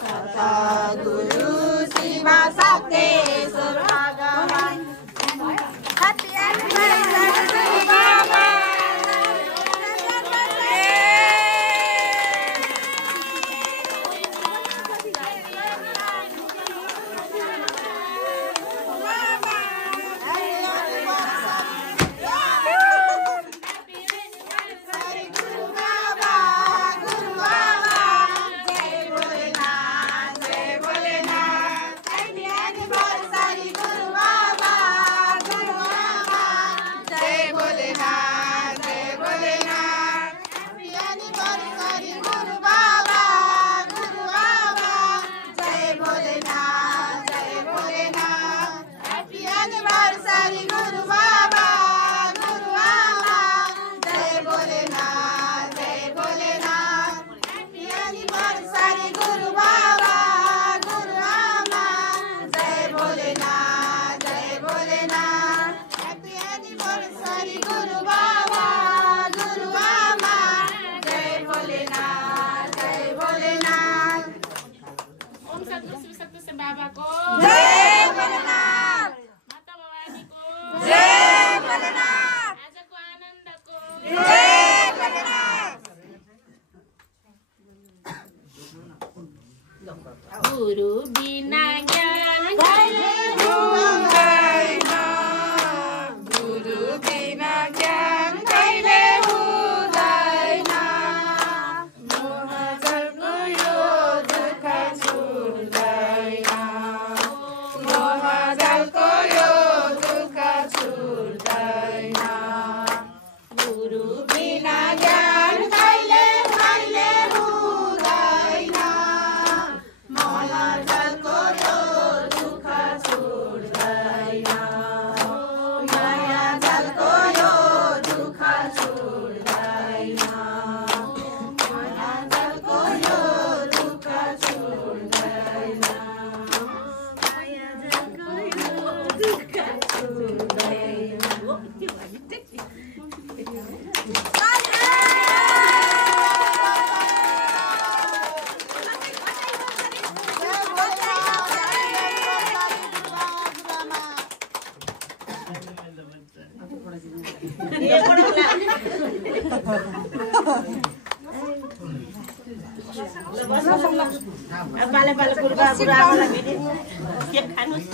सतगुरु शिव सत्तेश्वर भगवान गुरु बिना ज्ञान गुरु बिना ज्ञान कहिले हुँदैन मोहजलको यो दुःख छुट्दैन मोहजलको यो दुःख छुट्दैन गुरु बिना ज्ञान कहिले कहिले हुँदैन मोहजलको यो दुःख छुट्दैन माया जलको यो दुःख छुट्दैन माया जलको यो दुःख छुट्दैन माया जलको यो दुःख बाले बाले गुरुबा गुरुआमालाई भेटे के खानुस्